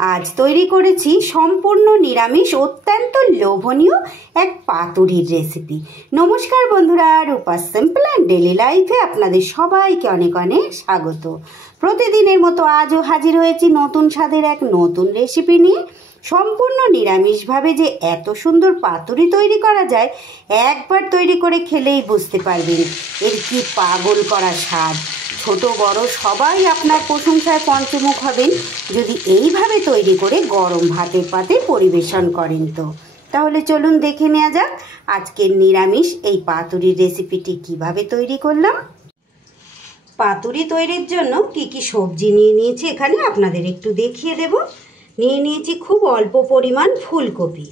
আজ তৈরি করেছি সম্পূর্ণ নিরামিষ অত্যন্ত লোভনীয় এক পাতুরির রেসিপি। নমস্কার বন্ধুরা, রূপা সিম্পল অ্যান্ড ডেলি লাইফে আপনাদের সবাইকে অনেক অনেক স্বাগত। প্রতিদিনের মতো আজও হাজির হয়েছি নতুন স্বাদের এক নতুন রেসিপি নিয়ে। সম্পূর্ণ নিরামিষভাবে যে এত সুন্দর পাতুরি তৈরি করা যায়, একবার তৈরি করে খেলেই বুঝতে পারবেন এর কি পাগল করা স্বাদ। ছোট বড় সবাই আপনার প্রশংসায় পঞ্চমুখ হবেন যদি এইভাবে তৈরি করে গরম ভাতের পাতে পরিবেশন করেন। তাহলে চলুন দেখে নেওয়া যাক আজকের নিরামিষ এই পাতুরির রেসিপিটি কিভাবে তৈরি করলাম। পাতুরি তৈরির জন্য কি কি সবজি নিয়ে নিয়েছি এখানে আপনাদের একটু দেখিয়ে দেব। নিয়ে নিয়েছি খুব অল্প পরিমাণ ফুলকপি,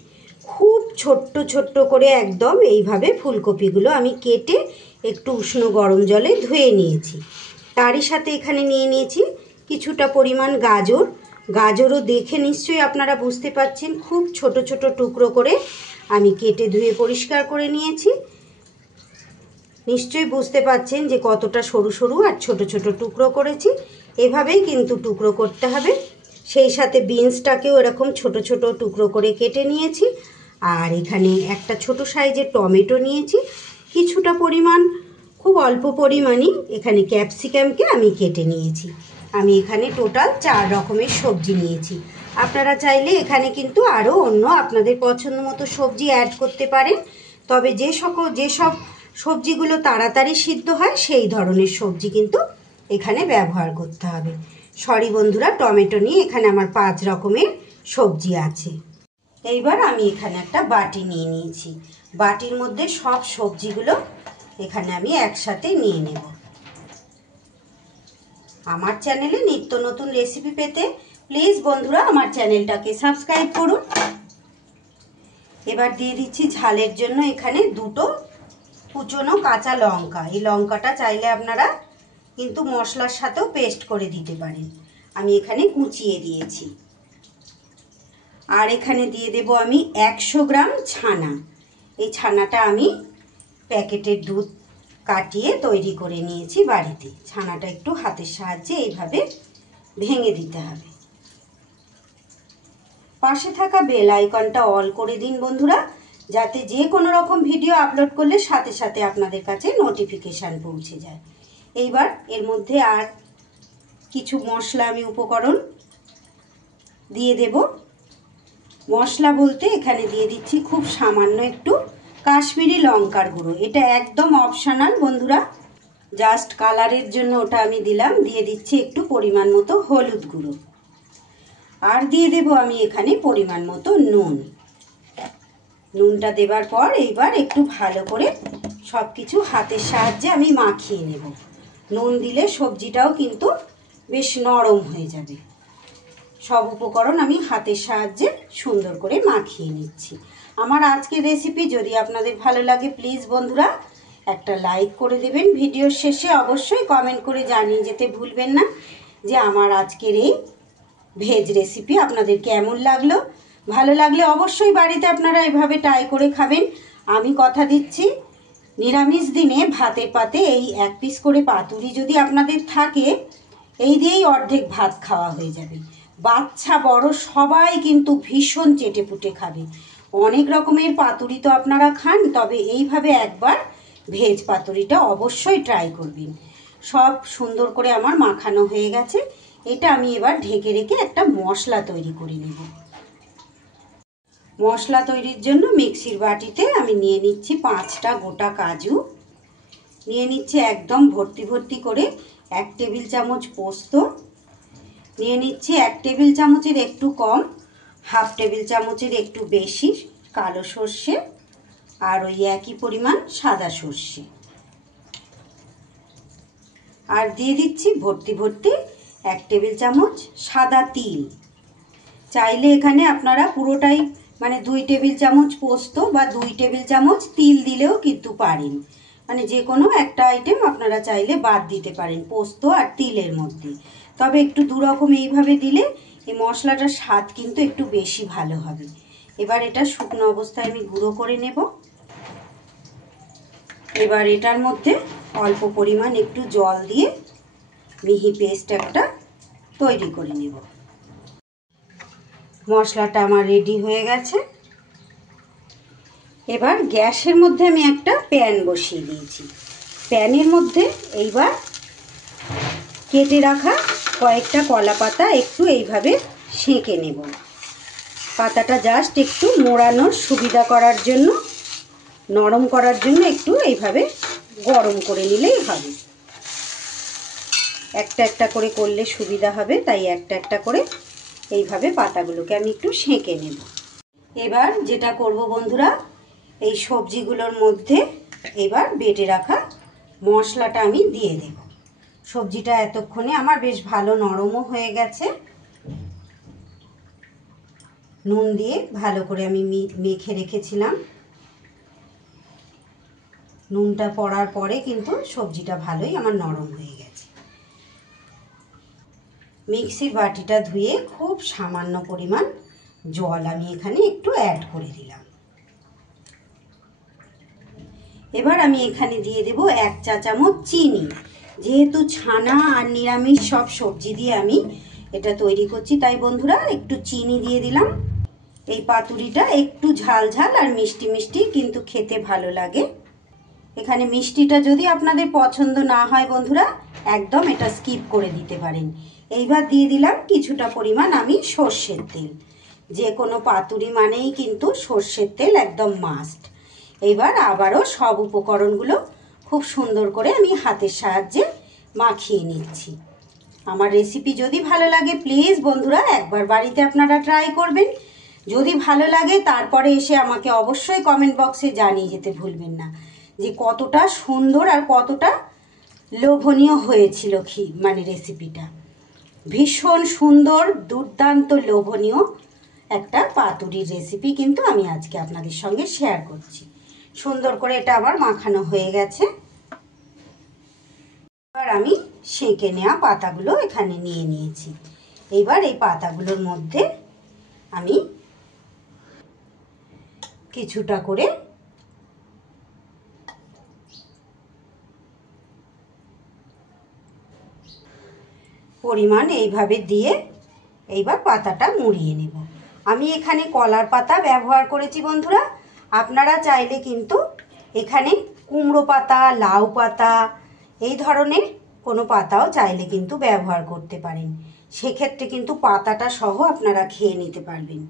খুব ছোট্ট ছোট্ট করে একদম এইভাবে ফুলকপিগুলো আমি কেটে একটু উষ্ণ গরম জলে ধুয়ে নিয়েছি। তারই সাথে এখানে নিয়ে নিয়েছি কিছুটা পরিমাণ গাজর। গাজরও দেখে নিশ্চয়ই আপনারা বুঝতে পারছেন খুব ছোট ছোট টুকরো করে আমি কেটে ধুয়ে পরিষ্কার করে নিয়েছি। নিশ্চয়ই বুঝতে পারছেন যে কতটা সরু সরু আর ছোট ছোট টুকরো করেছি। এভাবেই কিন্তু টুকরো করতে হবে। সেই সাথে বিনসটাকেও এরকম ছোট ছোট টুকরো করে কেটে নিয়েছি। আর এখানে একটা ছোট সাইজের টমেটো নিয়েছি, কিছুটা পরিমাণ খুব অল্প পরিমাণই এখানে ক্যাপসিকামকে আমি কেটে নিয়েছি। আমি এখানে টোটাল 4 রকমের সবজি নিয়েছি। আপনারা চাইলে এখানে কিন্তু আরও অন্য আপনাদের পছন্দ মতো সবজি অ্যাড করতে পারেন, তবে যেসব সবজিগুলো তাড়াতাড়ি সিদ্ধ হয় সেই ধরনের সবজি কিন্তু এখানে ব্যবহার করতে হবে। সরি বন্ধুরা, টমেটো নিয়ে এখানে আমার 5 রকমের সবজি আছে। এইবার আমি এখানে একটা বাটি নিয়ে নিয়েছি। বাটির মধ্যে সব সবজিগুলো এখানে আমি একসাথে নিয়ে নেব। আমার চ্যানেলে নিত্য নতুন রেসিপি পেতে প্লিজ বন্ধুরা আমার চ্যানেলটাকে সাবস্ক্রাইব করুন। এবার দিয়ে দিচ্ছি ঝালের জন্য এখানে 2টো কুচনো কাঁচা লঙ্কা। এই লঙ্কাটা চাইলে আপনারা কিন্তু মশলার সাথেও পেস্ট করে দিতে পারেন, আমি এখানে কুচিয়ে দিয়েছি। আর এখানে দিয়ে দেব আমি 100 গ্রাম ছানা। এই ছানাটা আমি প্যাকেটের দুধ কাটিয়ে তৈরি করে নিয়েছি বাড়িতে। ছানাটা একটু হাতের সাহায্যে এইভাবে ভেঙে দিতে হবে। পাশে থাকা বেল আইকনটা অল করে দিন বন্ধুরা, যাতে যে কোনো রকম ভিডিও আপলোড করলে সাথে সাথে আপনাদের কাছে নোটিফিকেশান পৌঁছে যায়। এইবার এর মধ্যে আর কিছু মশলা আমি উপকরণ দিয়ে দেব। মশলা বলতে এখানে দিয়ে দিচ্ছি খুব সামান্য একটু কাশ্মীরি লঙ্কার গুঁড়ো। এটা একদম অপশনাল বন্ধুরা, জাস্ট কালারের জন্য ওটা আমি দিলাম। দিয়ে দিচ্ছি একটু পরিমাণ মতো হলুদ গুঁড়ো, আর দিয়ে দেব আমি এখানে পরিমাণ মতো নুন। নুনটা দেবার পর এইবার একটু ভালো করে সব কিছু হাতের সাহায্যে আমি মাখিয়ে নেব। নুন দিলে সবজিটাও কিন্তু বেশ নরম হয়ে যাবে। সব উপকরণ আমি হাতের সাহায্যে সুন্দর করে মাখিয়ে নিচ্ছি। আমার আজকের রেসিপি যদি আপনাদের ভালো লাগে প্লিজ বন্ধুরা একটা লাইক করে দেবেন। ভিডিওর শেষে অবশ্যই কমেন্ট করে জানিয়ে যেতে ভুলবেন না যে আমার আজকের এই ভেজ রেসিপি আপনাদের কেমন লাগলো। ভালো লাগলে অবশ্যই বাড়িতে আপনারা এভাবে ট্রাই করে খাবেন। আমি কথা দিচ্ছি নিরামিষ দিনে ভাতের পাতে এই 1 পিস করে পাতুরি যদি আপনাদের থাকে, এই দিয়েই অর্ধেক ভাত খাওয়া হয়ে যাবে। বাচ্চা বড় সবাই কিন্তু ভীষণ চেটেপুটে খাবে। অনেক রকমের পাতুরি তো আপনারা খান, তবে এইভাবে একবার ভেজ পাতুরিটা অবশ্যই ট্রাই করবেন। সব সুন্দর করে আমার মাখানো হয়ে গেছে। এটা আমি এবার ঢেকে রেখে একটা মশলা তৈরি করে নেব। মশলা তৈরির জন্য মিক্সির বাটিতে আমি নিয়ে নিচ্ছি 5টা গোটা কাজু, নিয়ে নিচ্ছি একদম ভর্তি ভর্তি করে 1 টেবিল চামচ পোস্ত, নিয়ে নিচ্ছি 1 টেবিল চামচের একটু কম, 1/2 টেবিল চামচের একটু বেশি কালো সর্ষে, আর ওই একই পরিমাণ সাদা সর্ষে, আর দিয়ে দিচ্ছি ভর্তি ভর্তি 1 টেবিল চামচ সাদা তিল। চাইলে এখানে আপনারা পুরোটাই মানে 2 টেবিল চামচ পোস্ত বা 2 টেবিল চামচ তিল দিলেও কিন্তু পারেন। মানে যে কোনো একটা আইটেম আপনারা চাইলে বাদ দিতে পারেন পোস্ত আর তিলের মধ্যে। তবে একটু দুরকম এইভাবে দিলে এই মশলাটার স্বাদ কিন্তু একটু বেশি ভালো হবে। এবার এটা শুকনো অবস্থায় আমি গুঁড়ো করে নেব। এবার এটার মধ্যে অল্প পরিমাণ একটু জল দিয়ে মিহি পেস্ট একটা তৈরি করে নেব। মশলাটা আমার রেডি হয়ে গেছে। এবার গ্যাসের মধ্যে আমি একটা প্যান বসিয়ে দিয়েছি। প্যানের মধ্যে এইবার কেটে রাখা কয়েকটা কলা পাতা একটু এইভাবে সেঁকে নেব। পাতাটা জাস্ট একটু মোড়ানোর সুবিধা করার জন্য, নরম করার জন্য একটু এইভাবে গরম করে নিলেই হবে। একটা একটা করে করলে সুবিধা হবে, তাই একটা একটা করে এইভাবে পাতাগুলোকে আমি একটু সেঁকে নেব। এবার যেটা করব বন্ধুরা, এই সবজিগুলোর মধ্যে এবার বেটে রাখা মশলাটা আমি দিয়ে দেব। সবজিটা এতক্ষণে আমার বেশ ভালো নরমও হয়ে গেছে। নুন দিয়ে ভালো করে আমি মেখে রেখেছিলাম। নুনটা পড়ার পরে কিন্তু সবজিটা ভালোই আমার নরম হয়ে গেছে। মিক্সির বাটিটা ধুয়ে খুব সামান্য পরিমাণ জল আমি এখানে একটু অ্যাড করে দিলাম। এবার আমি এখানে দিয়ে দেব 1 চা চামচ চিনি। যেহেতু ছানা আর নিরামিষ সব সবজি দিয়ে আমি এটা তৈরি করছি, তাই বন্ধুরা একটু চিনি দিয়ে দিলাম। এই পাতুরিটা একটু ঝাল ঝাল আর মিষ্টি মিষ্টি কিন্তু খেতে ভালো লাগে। এখানে মিষ্টিটা যদি আপনাদের পছন্দ না হয় বন্ধুরা, একদম এটা স্কিপ করে দিতে পারেন। এইবার দিয়ে দিলাম কিছুটা পরিমাণ আমি সর্ষের তেল। যে কোনো পাতুরি মানেই কিন্তু সর্ষের তেল একদম মাস্ট। এইবার আবারও সব উপকরণগুলো খুব সুন্দর করে আমি হাতের সাহায্যে মাখিয়ে নিচ্ছি। আমার রেসিপি যদি ভালো লাগে প্লিজ বন্ধুরা একবার বাড়িতে আপনারা ট্রাই করবেন। যদি ভালো লাগে তারপরে এসে আমাকে অবশ্যই কমেন্ট বক্সে জানিয়ে যেতে ভুলবেন না যে কতটা সুন্দর আর কতটা লোভনীয় হয়েছিল রেসিপিটা। ভীষণ সুন্দর, দুর্দান্ত, লোভনীয় একটা পাতুরির রেসিপি কিন্তু আমি আজকে আপনাদের সঙ্গে শেয়ার করছি। সুন্দর করে এটা আমার মাখানো হয়ে গেছে। এবার আমি সেঁকে নেওয়া পাতাগুলো এখানে নিয়ে নিয়েছি। এবার এই পাতাগুলোর মধ্যে আমি কিছুটা করে পরিমাণ এইভাবে দিয়ে এইবার পাতাটা মুড়িয়ে নেব। আমি এখানে কলার পাতা ব্যবহার করেছি বন্ধুরা। আপনারা চাইলে কিন্তু এখানে কুমড়ো পাতা, লাউ পাতা, এই ধরনের কোনো পাতাও চাইলে কিন্তু ব্যবহার করতে পারেন। সেক্ষেত্রে কিন্তু পাতাটা সহ আপনারা খেয়ে নিতে পারবেন।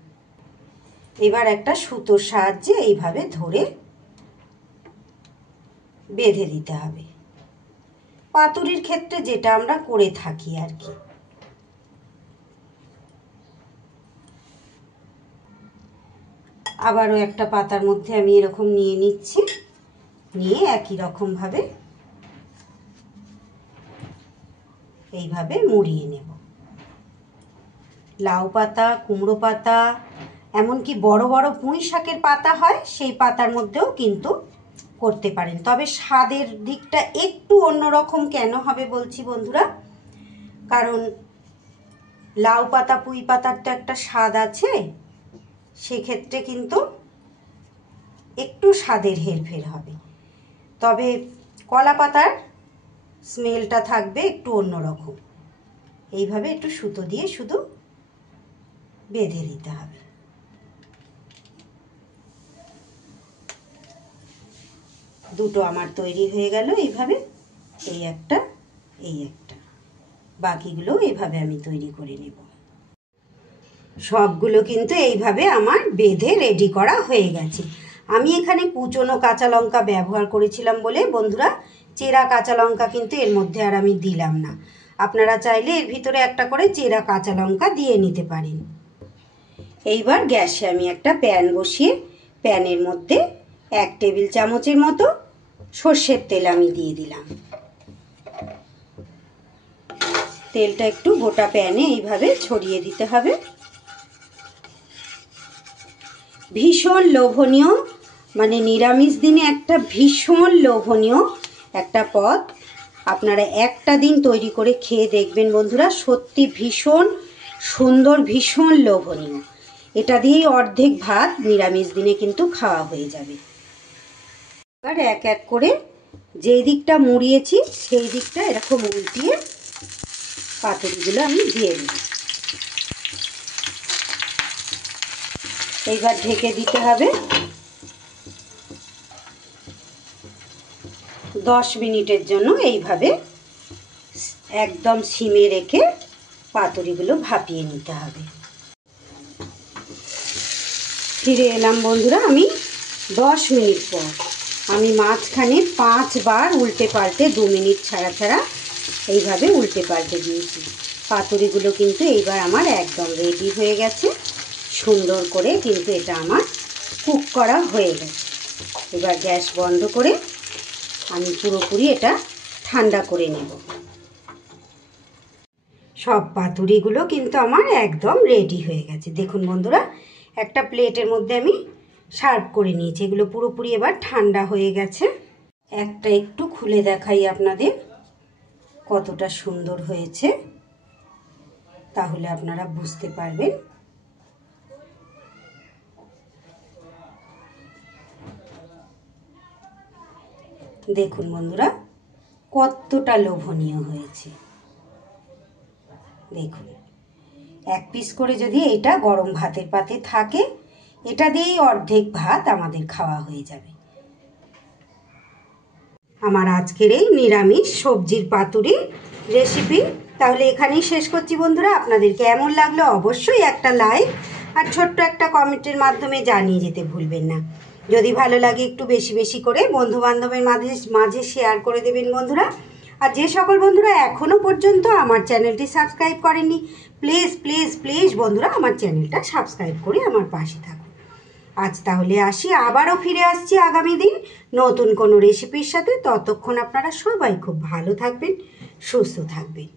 এবার একটা সুতোর সাহায্যে এইভাবে ধরে বেঁধে দিতে হবে। পাতুরির ক্ষেত্রে যেটা আমরা করে থাকি আর কি। আবারও একটা পাতার মধ্যে আমি এরকম নিয়ে নিচ্ছি, নিয়ে একই রকমভাবে এইভাবে মুড়িয়ে নেব। লাউ পাতা, কুমড়ো পাতা, এমনকি বড় বড় পুঁই শাকের পাতা হয় সেই পাতার মধ্যেও কিন্তু করতে পারেন। তবে স্বাদের দিকটা একটু অন্যরকম কেন হবে বলছি বন্ধুরা, কারণ লাউ পাতা, পুঁই পাতার তো একটা স্বাদ আছে, সেক্ষেত্রে কিন্তু একটু স্বাদের হেরফের হবে। তবে কলা পাতার স্মেলটা থাকবে একটু অন্যরকম। এইভাবে একটু সুতো দিয়ে শুধু বেঁধে দিতে হবে। দুটো আমার তৈরি হয়ে গেল এইভাবে, এই একটা, এই একটা। বাকিগুলো এইভাবে আমি তৈরি করে নেব। সবগুলো কিন্তু এইভাবে আমার বেঁধে রেডি করা হয়ে গেছে। আমি এখানে কুচনো কাঁচা লঙ্কা ব্যবহার করেছিলাম বলে বন্ধুরা চেরা কাঁচা লঙ্কা কিন্তু এর মধ্যে আর আমি দিলাম না। আপনারা চাইলে এর ভিতরে একটা করে চেরা কাঁচা লঙ্কা দিয়ে নিতে পারেন। এইবার গ্যাসে আমি একটা প্যান বসিয়ে প্যানের মধ্যে 1 টেবিল চামচের মতো সর্ষের তেল আমি দিয়ে দিলাম। তেলটা একটু গোটা প্যানে এইভাবে ছড়িয়ে দিতে হবে। ভীষণ লোভনীয়, নিরামিষ দিনে একটা ভীষণ লোভনীয় একটা পদ। আপনারা একটা দিন তৈরি করে খেয়ে দেখবেন বন্ধুরা, সত্যি ভীষণ সুন্দর, ভীষণ লোভনীয়। এটা দিয়েই অর্ধেক ভাত নিরামিষ দিনে কিন্তু খাওয়া হয়ে যাবে। এবার এক এক করে যেই দিকটা মুড়িয়েছি সেই দিকটা এরকম উল্টিয়ে পাতুরিগুলো আমি দিয়ে দেব। এইবার ঢেকে দিতে হবে 10 মিনিটের জন্য। এইভাবে একদম সিমে রেখে পাতুরিগুলো ভাপিয়ে নিতে হবে। ফিরে এলাম বন্ধুরা আমি 10 মিনিট পর। আমি মাঝখানে 5 বার উল্টে পাল্টে 2 মিনিট ছাড়া ছাড়া এইভাবে উল্টে পাল্টে দিয়েছি। পাতুরিগুলো কিন্তু এইবার আমার একদম রেডি হয়ে গেছে। সুন্দর করে কিন্তু এটা আমার কুক করা হয়ে গেছে। এবার গ্যাস বন্ধ করে আমি পুরোপুরি এটা ঠান্ডা করে নেব। সব পাতুরিগুলো কিন্তু আমার একদম রেডি হয়ে গেছে। দেখুন বন্ধুরা, একটা প্লেটের মধ্যে আমি সার্ভ করে নিয়েছি। এগুলো পুরোপুরি এবার ঠান্ডা হয়ে গেছে। একটা একটু খুলে দেখাই আপনাদের কতটা সুন্দর হয়েছে, তাহলে আপনারা বুঝতে পারবেন। দেখুন বন্ধুরা কতটা লোভনীয় হয়েছে। দেখুন, এক পিস করে যদি এটা গরম ভাতের পাতে থাকে, এটা দিয়েই অর্ধেক ভাত আমাদের খাওয়া হয়ে যাবে। আমার আজকের এই নিরামিষ সবজির পাতুরি রেসিপি তাহলে এখানেই শেষ করছি বন্ধুরা। আপনাদের কেমন লাগলো অবশ্যই একটা লাইক আর ছোট্ট একটা কমেন্টের মাধ্যমে জানিয়ে যেতে ভুলবেন না। যদি ভালো লাগে একটু বেশি বেশি করে বন্ধু বান্ধবের মাঝে শেয়ার করে দেবেন বন্ধুরা। আর যে সকল বন্ধুরা এখনও পর্যন্ত আমার চ্যানেলটি সাবস্ক্রাইব করেননি, প্লিজ প্লিজ প্লিজ বন্ধুরা আমার চ্যানেলটা সাবস্ক্রাইব করে আমার পাশে থাকুন। আজ তাহলে আসি, আবারও ফিরে আসছি আগামী দিন নতুন কোনো রেসিপির সাথে। ততক্ষণ আপনারা সবাই খুব ভালো থাকবেন, সুস্থ থাকবেন।